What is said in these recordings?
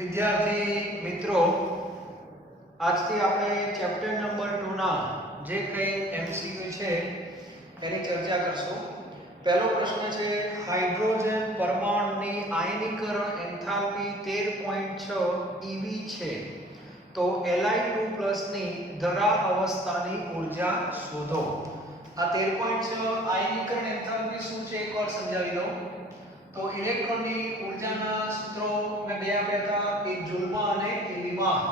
વિદ્યાર્થી મિત્રો, આજથી આપણે ચેપ્ટર નંબર 2 ના જે કંઈ એમસીક્યુ છે એની ચર્ચા કરશું. પહેલો પ્રશ્ન છે, હાઇડ્રોજન પરમાણુની આયનીકરણ એન્થાલ્પી 13.6 eV છે, તો Li2+ ની ધરા અવસ્થાની ઊર્જા શોધો. આ 13.6 આયનીકરણ એન્થાલ્પી શું છે એકવાર સમજાવી દઉં. તો ઇલેક્ટ્રોનની ઊર્જાના સૂત્રો મેં બે આપ્યા હતા, એક જૂલમાં અને eVમાં.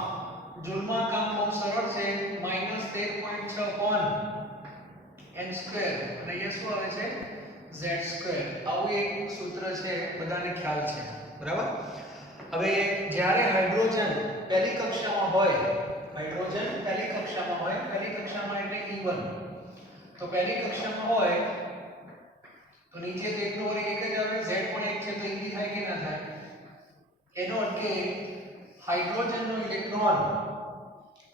જૂલમાં કામ બહુ સરળ છે, -13.6 n² અને અહીંયા શું આવે છે z². આવું એક સૂત્ર છે, બધાને ખ્યાલ છે, બરાબર. હવે જ્યારે હાઇડ્રોજન પહેલી કક્ષામાં હોય, પહેલી કક્ષામાં એટલે E1, તો પહેલી કક્ષામાં હોય તો નીચે તો એકનો વર્ગ એક જ આવે, z પણ એક છે, તો eV થાય કે ના થાય? એનો અર્થ કે હાઇડ્રોજનનો ઇલેક્ટ્રોન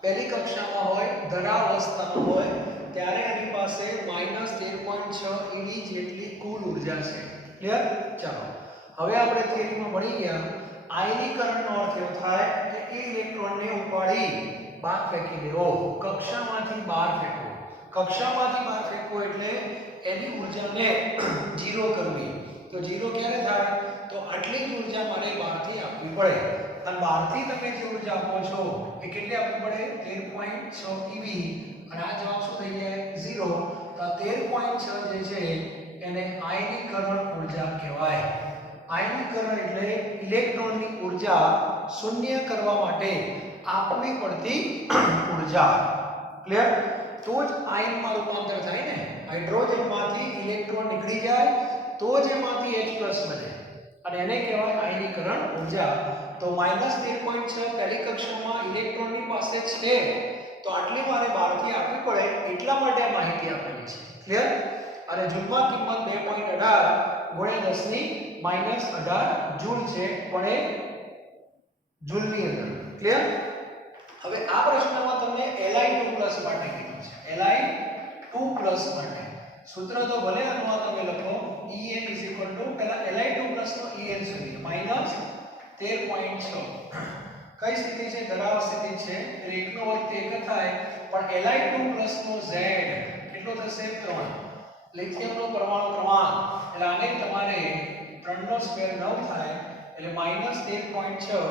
પહેલી કક્ષામાં હોય, ધરા અવસ્થામાં હોય, ત્યારે એની પાસે -13.6 eV જેટલી કુલ ઊર્જા છે. ક્લિયર? ચાલો હવે આપણે થિયરીમાં ભણી ગયા, આયનીકરણનો અર્થ એવો થાય કે એ ઇલેક્ટ્રોનને ઉપાડી બહાર ફેંકી દેવો, કક્ષામાંથી બહાર ફેંકવો. કક્ષામાંથી બહાર ફેંકવો એટલે એની ઊર્જાને 0 કરવી. તો 0 ક્યારે થાય? તો આટલી જ ઊર્જા મારે બહારથી આપવી પડે, અને બહારથી તમે જે ઊર્જા આપો છો એ કેટલી આપવી પડે? 13.6 eV, અને આ જવાબ શું થઈ જાય? 0. તો આ 13.6 જે છે એને આયનીકરણ ઊર્જા કહેવાય. આયનીકરણ એટલે ઇલેક્ટ્રોનની ઊર્જા શૂન્ય કરવા માટે આપવી પડતી ઊર્જા. ક્લિયર? તો જ આયનમાં રૂપાંતર થાય ને. હાઇડ્રોજનમાંથી ઇલેક્ટ્રોન નીકળી જાય તો જ એમાંથી H+ બને, અને એને કહેવાય આયનીકરણ ઊર્જા. તો -13.6 પહેલી કક્ષામાં ઇલેક્ટ્રોનની પાસે છે, તો આટલી મારે બહારથી આપવી પડે, એટલા માટે આ માહિતી આપેલી છે. ક્લિયર? અને જૂલમાં કિંમત 2.18 × 10⁻18 જૂલ છે, પણ એ જૂલની અંદર. ક્લિયર? હવે આ પ્રશ્નમાં તમને Li2+ માટે કીધું છે. Li2+ માટે સૂત્ર તો ભલે આમાં તમે લખો, En પહેલા Li2+ નો En શોધીએ, -13.6. કઈ સ્થિતિ છે? ધરાવ સ્થિતિ છે, એટલે એકનો વર્ગ તે એક જ થાય, પણ Li2+ નો Z કેટલો થશે? 3. લિથિયમનો પરમાણુ ક્રમાંક, એટલે આને તમારે 3 નો સ્ક્વેર 9 થાય, એટલે -13.6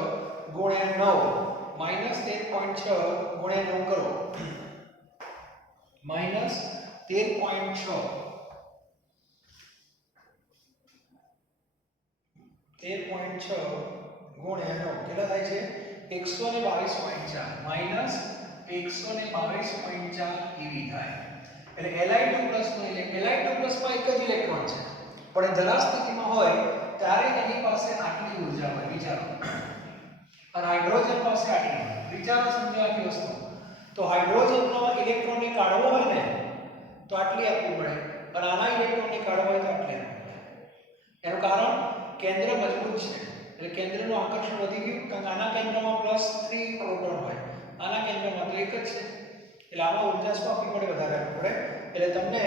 × 9, -13.6 × 9 કરો, -13.6 × 9 કેટલા થાય છે? 122.4, -122.4 eV થાય. એટલે Li2+ નો Li2+ માં એક જ ઇલેક્ટ્રોન છે, પણ એ ધરા સ્થિતિમાં હોય ત્યારે એની પાસે આટલી ઊર્જા હોય. વિચારો, અને હાઇડ્રોજન પાસે આટલી. વિચારો, સમજો આખી વસ્તુ. તો હાઇડ્રોજનનો ઇલેક્ટ્રોનને કાઢવો હોય ને તો આટલી આપવી પડે, અને આના ઇલેક્ટ્રોનને કાઢવો હોય તો આટલી આપવી પડે. એનું કારણ કેન્દ્ર મજબૂત છે, એટલે કેન્દ્રનું આકર્ષણ વધી ગયું, કારણ કે આના કેન્દ્રમાં +3 પ્રોટોન હોય, આના કેન્દ્રમાં તો એક જ છે, એટલે આમાં ઊર્જા શું આપવી પડે? વધારે આપવી પડે. એટલે તમને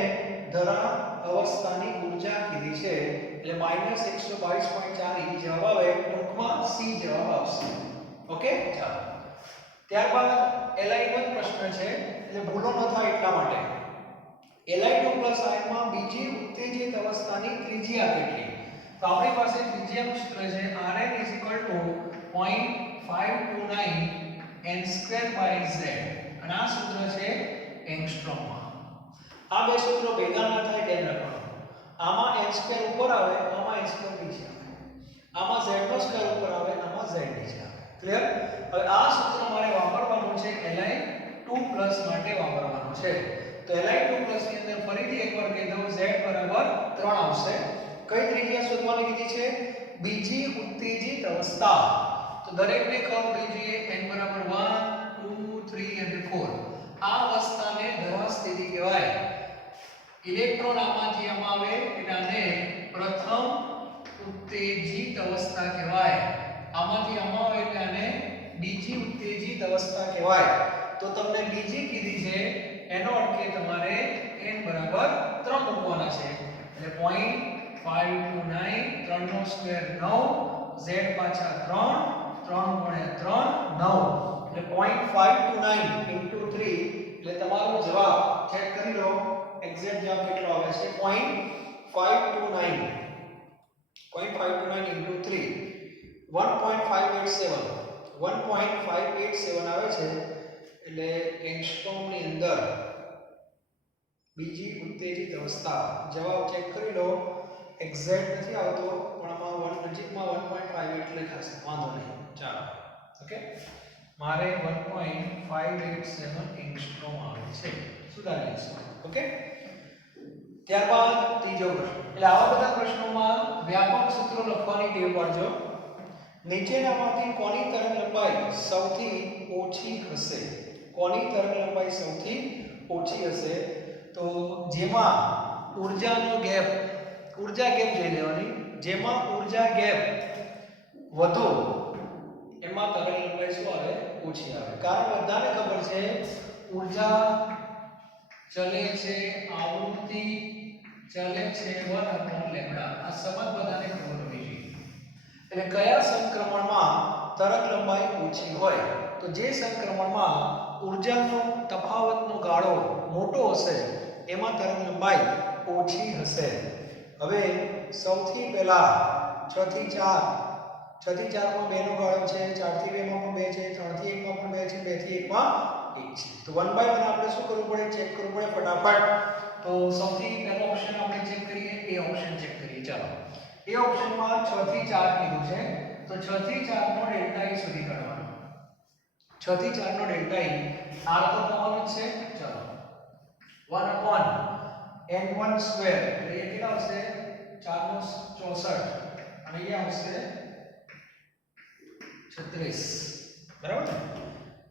ધરા અવસ્થાની ઊર્જા કીધી છે, એટલે -122.4 eV જવાબ આવે. ટૂંકમાં C જવાબ આવશે. ઓકે, ચાલો. ત્યારબાદ Li1 પ્રશ્ન છે, એટલે ભૂલો ન થાય એટલા માટે. Li2+ આયનમાં બીજી ઉત્તેજિત અવસ્થાની ત્રિજ્યા કેટલી? તો આપણી પાસે ત્રિજ્યાનું સૂત્ર છે, Rn = 0.529 n²/z, અને આ સૂત્ર છે એંગસ્ટ્રોમમાં. આ બે સૂત્રો ભેગા ના થાય, ધ્યાન રાખવાનું. આમાં n² ઉપર આવે, આમાં n² નીચે આવે, આમાં z² ઉપર આવે, આમાં z નીચે આવે. ક્લિયર? હવે આ સૂત્ર મારે વાપરવાનું છે Li2+ માટે વાપરવાનું છે. તો Li2+ ની અંદર ફરીથી એકવાર કહી દઉં, z = 3 આવશે. કઈ ત્રિજ્યા શોધવાની કીધી છે? બીજી ઉત્તેજિત અવસ્થા. તો દરેકને ખબર હોવી જોઈએ, n = 1, 2, 3 અને 4. આ અવસ્થાને ધરા સ્થિતિ કહેવાય. ઇલેક્ટ્રોન આમાંથી આમાં આવે એટલે આને પ્રથમ ઉત્તેજિત અવસ્થા કહેવાય. આમાંથી આમાં આવે એટલે આને બીજી ઉત્તેજિત અવસ્થા કહેવાય. તો તમને બીજી કીધી છે, એનો અર્થ કે તમારે n = 3 મૂકવાના છે, એટલે 0.529, 3 નો સ્ક્વેર 9, z પાછા 3, 3 ગુણ્યા 3 9 એટલે 0.529 into 3 એટલે તમારો જવાબ ચેક કરી લો એક્ઝેક્ટ જવાબ કેટલો આવે છે 0.529 into 3 1.587 આવે છે એટલે એંગસ્ટ્રોમની અંદર બીજી ઉત્તેજિત અવસ્થા જવાબ ચેક કરી લો એક્ઝેક્ટ નથી આવતો પણ આમાં નજીકમાં 1.58 લખાશે વાંધો નહીં ચાલો ઓકે મારે 1.587 એંગસ્ટ્રોમ આવે છે સુધારી લઈશું ઓકે ત્યારબાદ ત્રીજો પ્રશ્ન એટલે આવા બધા પ્રશ્નોમાં વ્યાપક સૂત્રો લખવાની ટેવ પાડજો નીચેનામાંથી કોની તરંગ લંબાઈ સૌથી ઓછી હશે કોની તરંગ લંબાઈ સૌથી ઓછી હશે તો જેમાં ઊર્જા ગેપ જોઈ લેવાની જેમાં ઊર્જા ગેપ વધુ એમાં તરંગ લંબાઈ શું આવે ઓછી આવે કારણ બધાને ખબર છે ઊર્જા ચલે છે આવૃત્તિ ચલે છે 1/λ આ સંબંધ બધાને ખબર હોવી જોઈએ એટલે કયા સંક્રમણમાં તરંગ લંબાઈ ઓછી હોય તો જે સંક્રમણમાં ઊર્જાનો તફાવતનો ગાળો મોટો હશે એમાં તરંગ લંબાઈ ઓછી હશે હવે સૌથી પહેલા 6 થી 4 માં 2 નો ગાળો છે 4 થી 2 માં પણ 2 છે 3 થી 1 માં પણ 2 છે 2 થી 1 માં 1 છે તો 1 by 1 આપણે શું કરવું પડે ચેક કરવું પડે ફટાફટ તો સૌથી પહેલો ઓપ્શન આપણે ચેક કરીએ એ ઓપ્શન ચેક કરીએ ચાલો એ ઓપ્શનમાં 6 થી 4 કીધું છે તો 6 થી 4 નો ડેલ્ટા E શોધી કાઢવાનો 6 થી 4 નો ડેલ્ટા E r તો કોમન જ છે ચાલો 1/n1 સ્ક્વેર એટલે એ કેટલા આવશે 464 અને એ આવશે 36 બરાબર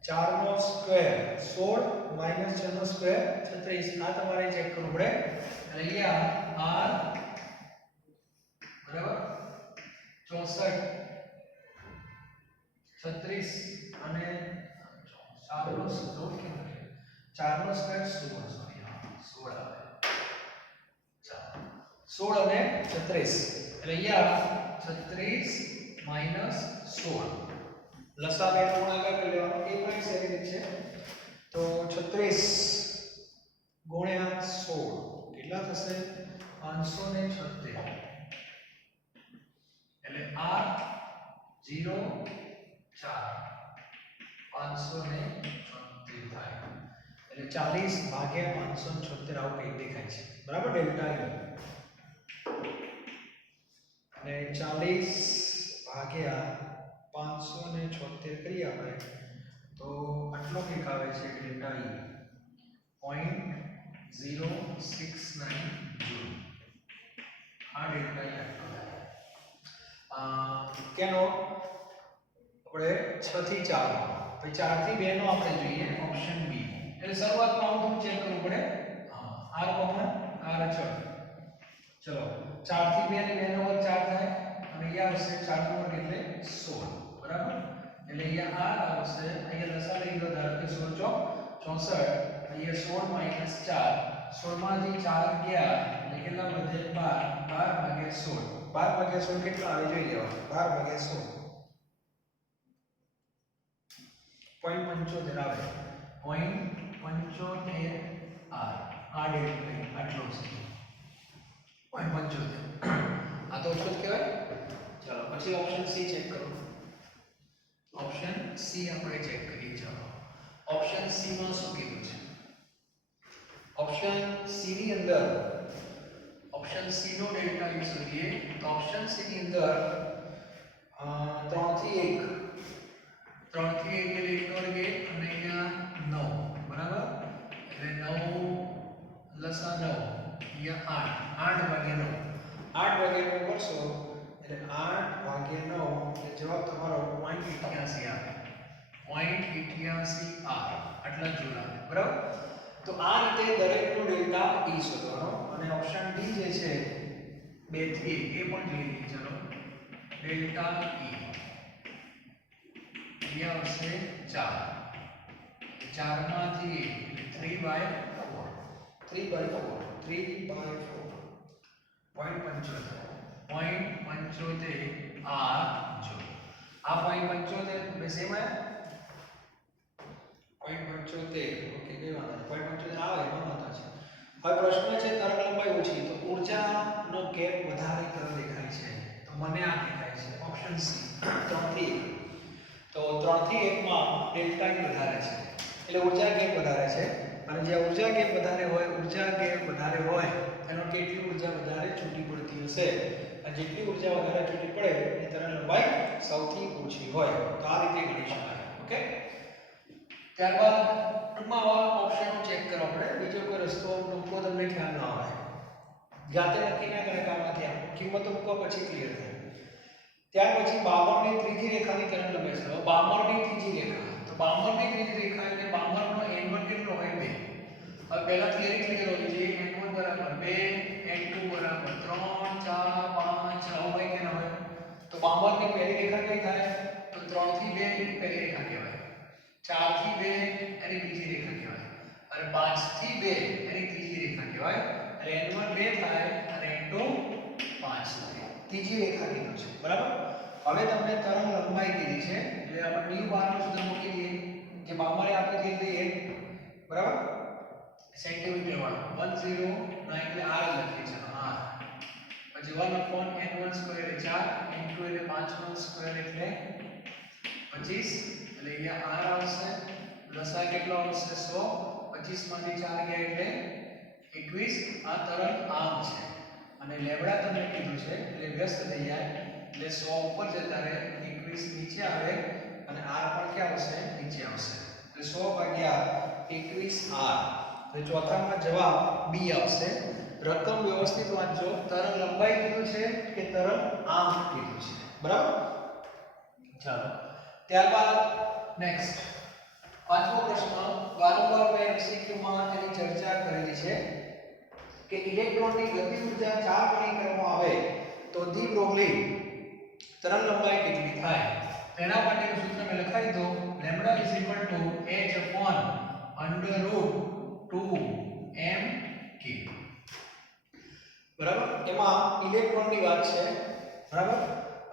4 નો સ્ક્વેર 16 માઈનસ 6 નો સ્ક્વેર 36 આ તમારે ચેક કરવું પડે એટલે અહીંયા r બરાબર 64 36 અને 4 નો સ્ક્વેર કેમ લખે 4 નો સ્ક્વેર 16 સોરી 16 આવે 16 અને 36 એટલે અહીંયા 36 માઈનસ 16 લસા બે નો ગુણાકાર કરી લેવાનો એ પણ સેરી રીત છે તો 36 ગુણ્યા 16 કેટલા થશે 576 એટલે r 0 4 576 થાય એટલે 40 ભાગ્યા 576 આવું કંઈક દેખાય છે બરાબર ડેલ્ટા E અને 40 ભાગ્યા 576 કરીએ આપણે તો આટલો કંઈક આવે છે ડેલ્ટા E 0.069 જૂલ આ ડેલ્ટા E આટલો કેનો આપણે 6 થી 4 પછી 4 થી 2 નો આપણે જોઈએ ઓપ્શન બી એટલે શરૂઆતમાં આવું થોડું ચેક કરવું પડે r કોમન r અચળ ચલો 4 થી 2 ને 2 નો વર્ગ 4 થાય અને અહીંયા આવશે 4 નો વર્ગ એટલે 16 બરાબર એટલે અહીંયા r આવશે અહીંયા લસા લઈ લો ધારો કે 16 64 અહીંયા 16 માઈનસ 4 16 માંથી 4 ગયા એટલે કેટલા વધે 12 ભાગ્યા 16 કેટલા આવે જોઈ લેવાનું 12 ભાગ્યા 16 0.75 આવે 0.75 r આ ડેલ્ટા આટલો છે 0.75 આ તો ઓછો જ કહેવાય ચાલો પછી ઓપ્શન સી ચેક કરો ઓપ્શન સી આપણે ચેક કરીએ ચાલો ઓપ્શન સી માં શું કીધું છે ઓપ્શન સી ની અંદર ઓપ્શન સી નો ડેલ્ટા E શોધીએ તો ઓપ્શન સી ની અંદર 3 થી 1 એટલે 1 નો વર્ગ અને અહીંયા 9 બરાબર એટલે 9 લસા 9 અહીંયા 8 ભાગ્યા 9 કરશો એટલે 8 ભાગ્યા 9 એટલે જવાબ તમારો 0.88 આવે 0.88 r આટલા જૂલ આવે બરાબર તો આ રીતે દરેકનો ડેલ્ટા E શોધવાનો અને ઓપ્શન ડી જે છે 2 થી 1 એ પણ જોઈ લઈએ ચલો ડેલ્ટા E ये આવશે 4 માંથી 3/4 0.75 r જો આ 0.75 બે સેમ આયા 0.75 ઓકે કઈ વાંધો નહીં 0.75 આવે એનો વાંધો છે. હવે પ્રશ્ન છે તરંગ લંબાઈ ઓછી તો ઊર્જાનો ગેપ વધારે તરફ દેખાય છે તો મને આ દેખાય છે ઓપ્શન સી 3 થી 1 તો 3 થી 1 માં ડેલ્ટા E વધારે છે એટલે ઊર્જા ગેપ વધારે છે અને જે ઊર્જા ગેપ વધારે હોય એનો કેટલી ઊર્જા વધારે છૂટી પડતી હશે અને જેટલી ઊર્જા વધારે છૂટી પડે એ તરંગ લંબાઈ સૌથી ઓછી હોય તો આ રીતે ગણી શકાય ઓકે. ત્યારબાદ ટૂંકમાં આવા ઓપ્શનો ચેક કરો આપણે બીજો કોઈ રસ્તો ટૂંકો તમને ખ્યાલ ન આવે જાતે નક્કી ના કરે કામમાંથી આપ કિંમતો મૂકો પછી ક્લિયર થાય. ત્યાર પછી 52 ની ત્રીજી રેખાની તરંગ લંબાઈ છે 52 ની ત્રીજી રેખા તો 52 ની ત્રીજી રેખા એટલે 52 નો n1 કેટલો હોય 2 હવે પહેલા થિયરી ક્લિયર હોવી જોઈએ n1 બરાબર 2 n2 બરાબર 3 4 5 6 હોય કે ના હોય તો 52 ની પહેલી રેખા કઈ થાય તો 3 થી 2 ની પહેલી રેખા કહેવાય 4 થી 2 એની બીજી રેખા કહેવાય અને 5 થી 2 એની ત્રીજી રેખા કહેવાય એટલે n1 2 થાય અને n2 5 થાય ત્રીજી રેખા કીધું છે બરાબર. હવે તમને તરંગ લંબાઈ કીધી છે એટલે આપણે ન્યુ બારનું સૂત્ર મૂકી દઈએ જે 52 આપણે કીધી એ બરાબર સેન્ટીમીટર વાળું 109 એટલે r લખીએ છે r પછી 1/n1 સ્ક્વેર એટલે 4 n2 એટલે 5 નો સ્ક્વેર એટલે 25 એટલે અહીંયા r આવશે લસા કેટલો આવશે 100 25 માંથી 4 ગયા એટલે 21 આ તરંગ આમ છે અને લેમ્બડા તમને કીધું છે એટલે વ્યસ્ત થઈ જાય એટલે 100 ઉપર જતા રહે 21 નીચે આવે અને r પણ ક્યાં આવશે નીચે આવશે એટલે 100 ભાગ્યા 21 r તો ચોથામાં જવાબ બી આવશે. રકમ વ્યવસ્થિત વાંચજો તરંગ લંબાઈ કીધું છે કે તરંગ આમ કીધું છે બરાબર. ચાલો ત્યારબાદ નેક્સ્ટ પાંચમો પ્રશ્ન વારંવાર મેં એમસીક્યુ માં તેની ચર્ચા કરેલી છે કે ઇલેક્ટ્રોનની ગતિ ઊર્જા 4 ગણી કરવામાં આવે તો ડી બ્રોગલી તરંગ લંબાઈ કેટલી થાય તેના માટેનું સૂત્ર મેં લખાવી દો લેમ્બડા h √2m k બરાબર. એમાં ઇલેક્ટ્રોનની વાત છે બરાબર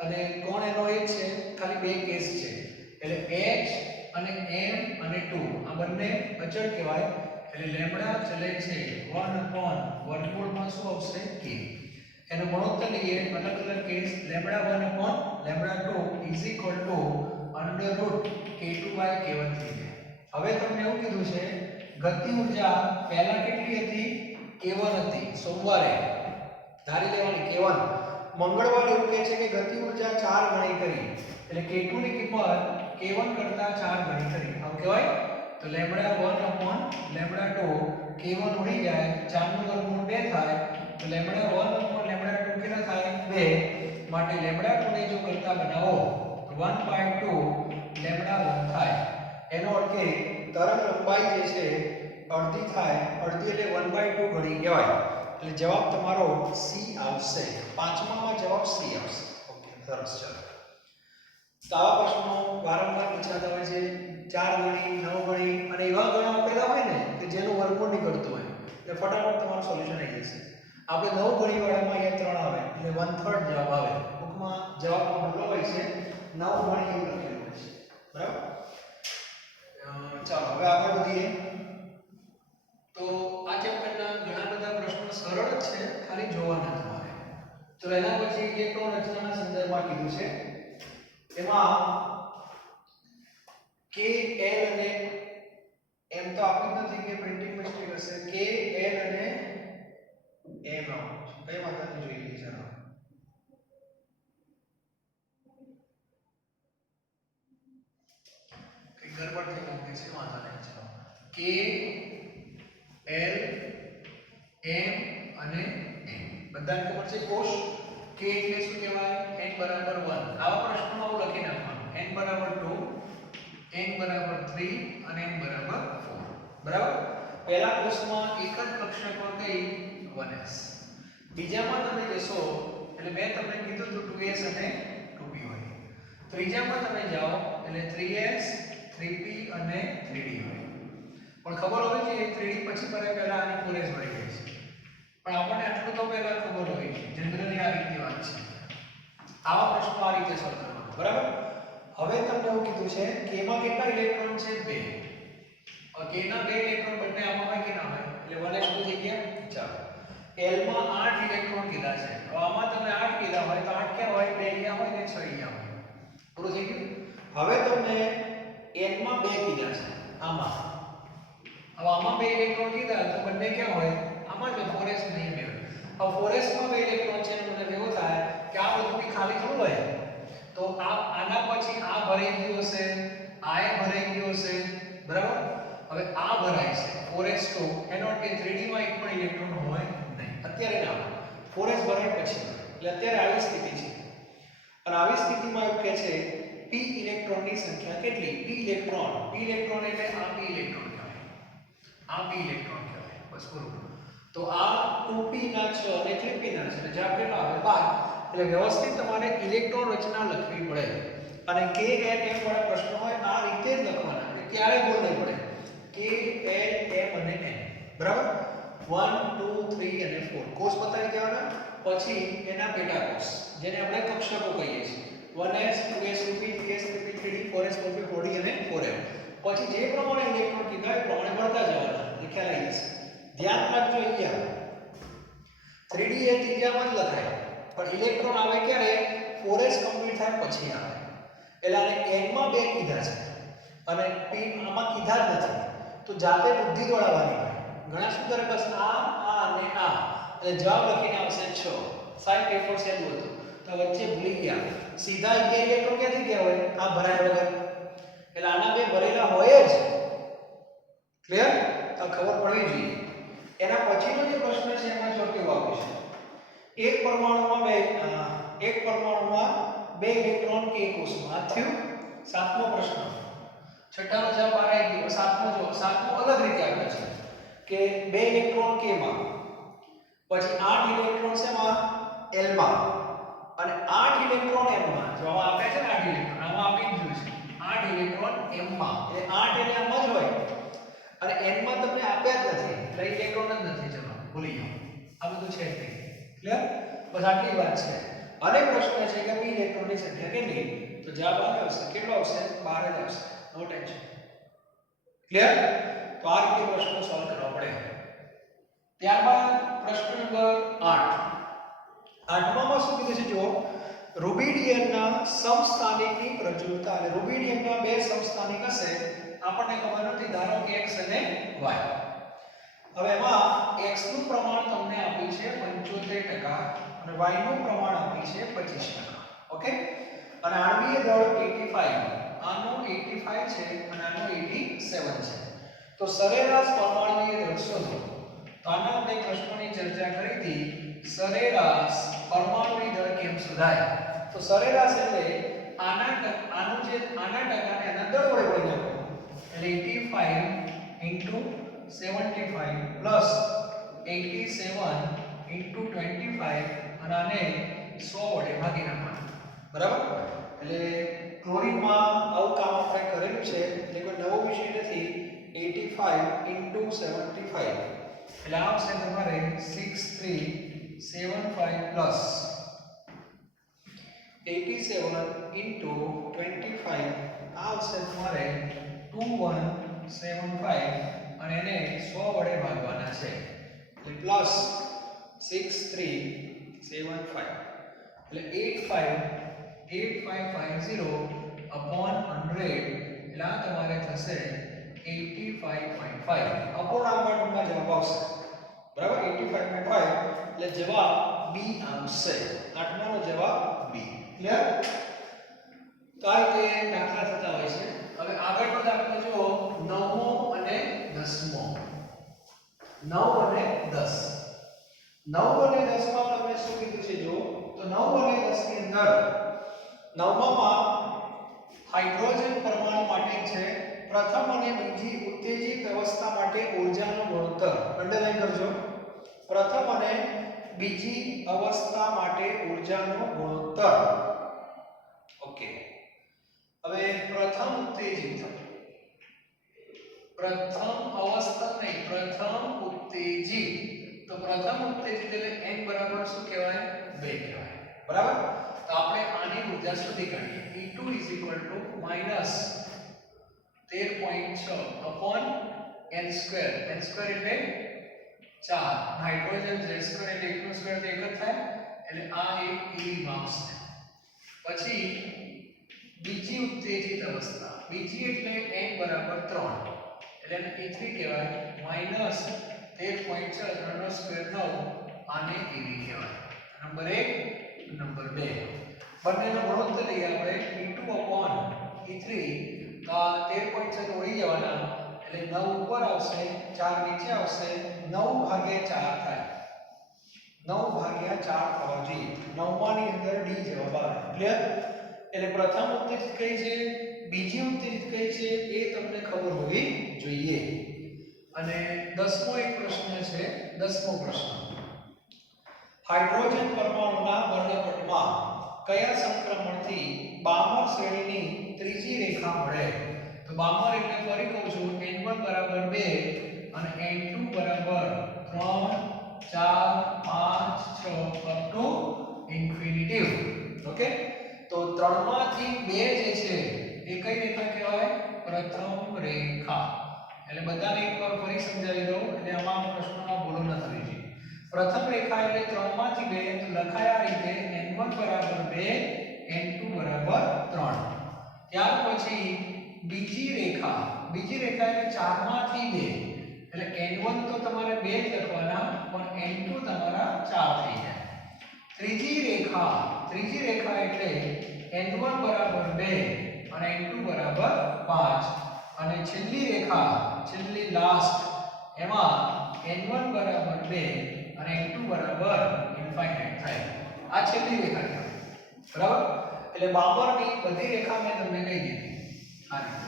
અને કોણ એનો એક છે ખાલી બે કેસ છે એટલે h અને m અને 2 આ બંને અચળ કહેવાય એટલે લેમ્બડા ચલે છે 1/વર્ગમૂળમાં શું આવશે k એનો ગુણોત્તર લઈએ અલગ અલગ કેસ લેમ્બડા 1/લેમ્બડા 2 √k2/k1 થઈ જાય. હવે તમને એવું કીધું છે ગતિ ઊર્જા પહેલા કેટલી હતી k1 હતી સોમવારે ધારી લેવાની k1 મંગળવારે એવું કહે છે કે ગતિ ઊર્જા 4 ગણી કરી એટલે k2 ની કિંમત k1 કરતા 4 ગણી કરી આમ કહેવાય તો લેમ્બડા 1/લેમ્બડા 2 k1 ઉડી જાય 4 નું વર્ગમૂળ 2 થાય તો લેમ્બડા 1/લેમ્બડા 2 કેટલા થાય 2 માટે લેમ્બડા 2 ને જો કરતા બનાવો તો 1/2 લેમ્બડા 1 થાય એનો અર્થ કે તરંગ લંબાઈ જે છે અડધી થાય અડધી એટલે 1/2 ગણી કહેવાય એટલે જવાબ તમારો સી આવશે. પાંચમામાં જવાબ સી આવશે. ઓકે સરસ. ચાલો તો આવા પ્રશ્નો વારંવાર પૂછાતા હોય છે 4 ગણી 9 ગણી અને એવા ગણા આપેલા હોય ને કે જેનું વર્ગમૂળ નીકળતું હોય એટલે ફટાફટ તમારું સોલ્યુશન આવી જશે. આપણે 9 ગણી વાળામાં અહીંયા 3 આવે એટલે 1/3 જવાબ આવે ટૂંકમાં જવાબમાં મતલબ હોય છે 9 ગણી એવું લખેલું હોય છે બરાબર. ચાલો હવે આગળ વધીએ તો આ ચેપ્ટરના ઘણા બધા પ્રશ્નો સરળ જ છે ખાલી જોવાના તમારે. તો એના પછી ઇલેક્ટ્રોન રચનાના સંદર્ભમાં કીધું છે એમાં કે એલ અને એમ તો આપ્યું નથી કે પ્રિન્ટિંગ મિસ્ટેક હશે કે એલ અને એમ આવું કઈ વાંધો નહીં જોઈ લઈએ ચાલો. કઈ ગડબડ થઈ ગઈ છે વાંધો નહીં ચાલો કે એલ એમ અને એન બધાને ખબર છે કોષ કે એટલે શું કહેવાય n બરાબર 1 આવા પ્રશ્નોમાં આવું લખી નાખવાનું n બરાબર 2 n બરાબર 3 અને n બરાબર 4 બરાબર. પહેલા કોષમાં એક જ કક્ષક કઈ 1s બીજામાં તમે જશો એટલે મેં તમને કીધું તો 2s અને 2p હોય. ત્રીજામાં તમે જાઓ એટલે 3s 3p અને 3d હોય. પણ ખબર હોય કે 3d પછી પહેલા આની 4s મળી જાય છે પણ આપણને આટલું તો પહેલા ખબર હોય છે જનરલી આ રીતની વાત છે. આવા પ્રશ્નો આ રીતે સોલ્વ કરવાના બરાબર. હવે તમને એવું કીધું છે કે એમાં કેટલા ઇલેક્ટ્રોન છે 2. કે ના 2 ઇલેક્ટ્રોન બંને આમાં હોય કે ના હોય એટલે 1s2 થઈ ગયા. ચાલો L માં 8 ઇલેક્ટ્રોન કીધા છે. હવે આમાં તમે 8 કીધા હોય તો 8 ક્યાં હોય 2 ક્યાં હોય ને 6 ક્યાં હોય. પૂરું થઈ ગયું. હવે તમને N માં 2 કીધા છે આમાં. હવે આમાં 2 ઇલેક્ટ્રોન કીધા તો બંને ક્યાં હોય આમાં જો 4s નહીં મેળ. હવે 4s માં 2 ઇલેક્ટ્રોન છે એટલે મને એવું થાય કે આ બધું બી ખાલી થોડું હોય. તો આ આના પછી આ ભરાઈ ગયું હશે, આ એ ભરાઈ ગયું હશે, બરાબર. હવે આ ભરાય છે 4s2 એનો અર્થ કે 3d માં એક પણ ઇલેક્ટ્રોન હોય નહીં અત્યારે ના. 4s ભરાય પછી એટલે અત્યારે આવી સ્થિતિ છે. અને આવી સ્થિતિમાં એવું કહે છે p ઇલેક્ટ્રોનની સંખ્યા કેટલી? p ઇલેક્ટ્રોન એટલે આ p ઇલેક્ટ્રોન કહેવાય. આ p ઇલેક્ટ્રોન કહેવાય. બસ પૂરું. તો આ 2p ના 6 અને 3p ના છે એટલે જવાબ કેટલો આવે 12. એટલે વ્યવસ્થિત તમારે ઇલેક્ટ્રોન રચના લખવી પડે. અને k n m વાળા પ્રશ્નો હોય આ રીતે જ લખવાના. ક્યારે ભૂલ નહીં પડે. k l m અને n બરાબર. 1 2 3 અને 4 કોષ બતાવી દેવાના. પછી એના પેટા કોષ જેને આપણે કક્ષકો કહીએ છીએ. 1s 2s 2p 3s 3p 3d 4s 4p 4d અને 4f. પછી જે પ્રમાણે ઇલેક્ટ્રોન કીધા એ પ્રમાણે ભરતા જવાના. એ ખ્યાલ આવી જશે. ધ્યાન રાખજો અહીંયા 3d એ ત્રીજામાં જ લખાય પણ ઇલેક્ટ્રોન આવે ક્યારે 4s કમ્પ્લીટ થાય પછી આવે. એટલે આને n માં 2 કીધા છે અને p આમાં કીધા જ નથી. તો જાતે બુદ્ધિ દોડાવવાની હોય. ઘણા શું કરે બસ આ અને આ એટલે જવાબ લખીને આવશે 6. સાઈડ પેપર સેલું હતું તો વચ્ચે ભૂલી ગયા. સીધા 11 ઇલેક્ટ્રોન ક્યાંથી ગયા હોય આ ભરાય વગર. એટલે આના બે ભરેલા હોય જ. ક્લિયર? તો ખબર પડવી જોઈએ. એના પછીનો જે પ્રશ્ન છે એમાં જો કેવું આપ્યું છે એક પરમાણુમાં બે ઇલેક્ટ્રોન કે કોષમાં. આ થયું સાતમો પ્રશ્ન. છઠ્ઠાનો જવાબ આ આવી ગયો. સાતમો અલગ રીતે આપ્યો છે કે બે ઇલેક્ટ્રોન કે માં પછી 8 ઇલેક્ટ્રોન શેમાં L માં અને 8 ઇલેક્ટ્રોન M માં. જો આમાં આપે છે ને 8 ઇલેક્ટ્રોન આમાં આપી દીધું છે 8 ઇલેક્ટ્રોન M માં. એટલે 8 એટલે આમ જ હોય અને N માં તમને આપ્યા જ નથી એટલે ઇલેક્ટ્રોન જ નથી. ચલો ભૂલી જાઓ આ બધું છે જ નહીં. ક્લિયર? બસ આટલી વાત છે. અને પ્રશ્ન છે કે p ઇલેક્ટ્રોનની સંખ્યા કેટલી? તો જવાબ આવશે કેટલો આવશે 12 જ આવશે. નો ટેન્શન. ક્લિયર? તો આ રીતે પ્રશ્નો સોલ્વ કરવા પડે. ત્યારબાદ પ્રશ્ન નંબર 8. 8માં શું કીધું છે જુઓ રૂબિડિયમના સમસ્થાનિકની પ્રજ્વલતા. અને રૂબિડિયમના બે સમસ્થાનિક હશે આપણને ખબર નથી. ધારો કે x અને y. હવે એમાં x નું પ્રમાણ તમને આપ્યું છે 75% અને y નું પ્રમાણ આપ્યું છે 25%. ઓકે? અને આણ્વીય દળ 85. આનો 85 છે અને આનો 87 છે. તો સરેરાશ પરમાણુય દળ શોધો. તો આના આપણે પ્રશ્નોની ચર્ચા કરી હતી. સરેરાશ પરમાણુય દળ કેમ શોધાય? તો સરેરાશ એટલે આના ટકાને આના દળ વડે ગુણી નાખો. એટલે 85 * 75 પ્લસ 87 * 25 અને આને 100 વડે ભાગી નાખવાનું. બરાબર? એટલે ક્લોરીનમાં આવું કામ આપણે કરેલું છે એટલે કોઈ નવો વિષય નથી. 85 * 75 એટલે આવશે તમારે 6375 પ્લસ 87 * 25 આવશે તમારે 2175 અને એને 100 વડે ભાગવાના છે એટલે પ્લસ 6375 એટલે 8550 upon 100 એટલે આ તમારે થશે 85.5. અપૂર્ણાંકમાં જવાબ આવશે. બરાબર? 85.5 એટલે જવાબ B આવશે. આઠમાનો જવાબ B. ક્લિયર? તો આ રીતે દાખલા થતા હોય છે. હવે આગળનો દાખલો જુઓ 9મો અને 10મો. 9 અને 10. 9 અને 10 માં તમને શું કીધું છે જો તો 9 અને 10 ની અંદર 9માં હાઇડ્રોજન પરમાણુ માટે છે પ્રથમ અને બીજી ઉત્તેજિત અવસ્થા માટે ઊર્જાનો ગુણોત્તર. અંડરલાઈન કરજો. પ્રથમ અને બીજી અવસ્થા માટે ઊર્જાનો ગુણોત્તર. ઓકે. હવે પ્રથમ ઉત્તેજિત તો પ્રથમ ઉત્તેજિત એટલે n બરાબર શું કહેવાય 2 કહેવાય. બરાબર? તો આપણે આની ઊર્જા બધા શોધી કાઢીએ E2 -13.6 upon n2 n2 એટલે 4 હાઇડ્રોજન z2 એટલે 1 નો સ્ક્વેર તો 1 જ થાય એટલે આ એક E માસ છે પછી બીજી ઉત્તેજિત અવસ્થા બીજી એટલે n બરાબર 3 એટલે એને E3 કહેવાય -13.6 3 નો સ્ક્વેર 9 આને E કહેવાય નંબર 1 નંબર 2 બંનેનો ગુણોત્તર લઈએ આપણે E2 upon E3 તો 13.6 તો ઉડી જવાના એટલે 9 ઉપર આવશે 4 નીચે આવશે 9 ભાગ્યા 4 થાય 9 ભાગ્યા 4 થવા જોઈએ 9 માની અંદર D જવાબ આવે ક્લિયર એટલે પ્રથમ ઉત્તેજિત કઈ છે બીજી ઉત્તેજિત કઈ છે એ તમને ખબર હોવી જોઈએ અને 10મો એક પ્રશ્ન છે 10મો પ્રશ્ન હાઇડ્રોજન પરમાણુના વર્ણપટમાં કયા સંક્રમણથી બામર શ્રેણીની ત્રીજી રેખા મળે તો બામર એટલે ફરી કહું છું n1 બરાબર 2 અને n2 બરાબર 3 4 5 6 અપ ટુ ઇન્ફિનિટિવ ઓકે તો 3 માંથી 2 જે છે એ કઈ રેખા કહેવાય પ્રથમ રેખા એટલે બધાને એકવાર ફરી સમજાવી દઉં એટલે આમાં પ્રશ્નોમાં ભૂલો ન થવી જોઈએ પ્રથમ રેખા એટલે 3 માંથી 2 તો લખાય આ રીતે n1 બરાબર 2 n2 બરાબર 3 ત્યાર પછી બીજી રેખા એટલે 4 માંથી 2 એટલે n1 તો તમારે 2 જ લખવાના પણ n2 તમારા 4 થઈ જાય ત્રીજી રેખા એટલે n1 બરાબર 2 અને n2 બરાબર 5 અને છેલ્લી લાસ્ટ એમાં n1 બરાબર 2 અને n2 બરાબર ઇન્ફાઇનાઇટ થાય આ છેલ્લી રેખા છે બરાબર એટલે બામરની બધી રેખા મેં તમને કહી દીધી આ રીતે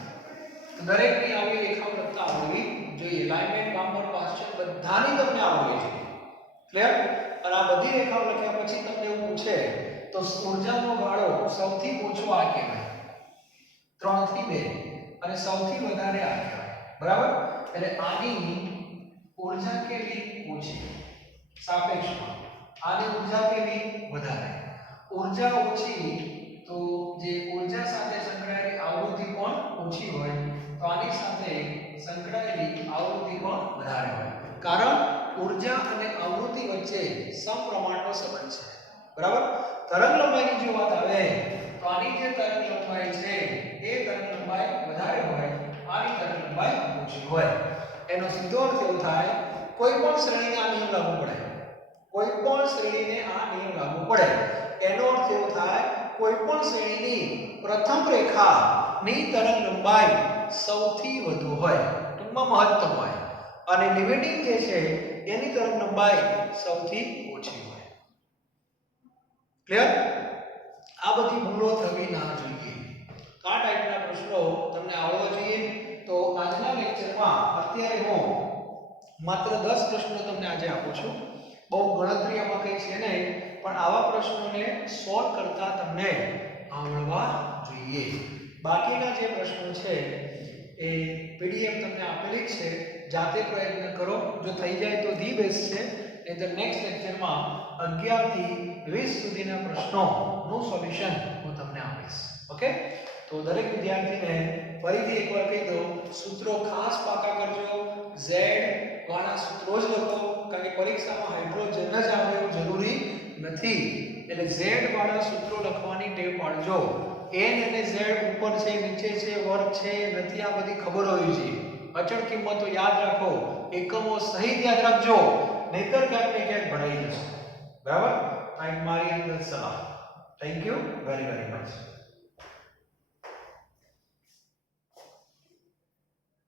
તો દરેકની આવી રેખાઓ લખતા આવડવી જોઈએ લાઇનમેન બામર પાસ્ચર બધાની તમને આવડવી જોઈએ ક્લિયર અને આ બધી રેખાઓ લખ્યા પછી તમને એવું પૂછે તો ઊર્જાનો ગાળો સૌથી ઓછો આ કહેવાય 3 થી 2 અને સૌથી વધારે આ કહેવાય બરાબર એટલે આની ઊર્જા કેવી ઓછી સાપેક્ષમાં આની ઊર્જા કેવી વધારે ઊર્જા ઓછી તો જે ઊર્જા સાથે સંકળાયેલી આવૃત્તિ પણ ઓછી હોય તો આની સાથે સંકળાયેલી આવૃત્તિ પણ વધારે હોય કારણ ઊર્જા અને આવૃત્તિ વચ્ચે સમપ્રમાણનો સંબંધ છે બરાબર તરંગ લંબાઈની જો વાત આવે તો આની જે તરંગ લંબાઈ છે એ તરંગ લંબાઈ વધારે હોય આની તરંગ લંબાઈ ઓછી હોય એનો સીધો અર્થ એવો થાય કોઈ પણ શ્રેણીને આ નિયમ લાગુ પડે એનો અર્થ એવો થાય કોઈ પણ શ્રેણીની પ્રથમ રેખાની તરંગ લંબાઈ સૌથી વધુ હોય ટૂંકમાં મહત્તમ હોય અને લિમિટિંગ જે છે એની તરંગ લંબાઈ સૌથી ઓછી હોય ક્લિયર આ બધી ભૂલો થવી ના જોઈએ તો આ ટાઈપના પ્રશ્નો તમને આવડવા જોઈએ તો આજના લેક્ચરમાં અત્યારે હું માત્ર 10 પ્રશ્નો તમને આજે આપું છું બહુ ગણતરી આમાં કઈ છે નહીં પણ આવા પ્રશ્નોને સોલ્વ કરતા તમને આવડવા જોઈએ બાકીના જે પ્રશ્નો છે એ પીડીએફ તમને આપેલી છે જાતે પ્રયત્ન કરો જો થઈ જાય તો ધી બેસ્ટ છે નહીંતર નેક્સ્ટ લેક્ચરમાં 11 થી 20 સુધીના પ્રશ્નોનું સોલ્યુશન હું તમને આપીશ ઓકે તો દરેક વિદ્યાર્થીને ફરીથી એકવાર કહી દો સૂત્રો ખાસ પાકા કરજો z વાળા સૂત્રો જ લખો કારણ કે પરીક્ષામાં હાઇડ્રોજન જ આવે એવું જરૂરી નથી એટલે z વાળા સૂત્રો લખવાની ટેવ પાડજો n અને z ઉપર છે નીચે છે વર્ગ છે નથી આ બધી ખબર હોવી જોઈએ અચળ કિંમતો યાદ રાખો એકમો સહિત યાદ રાખજો નહીતર ક્યાંક ને ક્યાંક ભણાઈ જશે બરાબર આ મારી અંદર સલાહ થેન્ક યુ વેરી મચ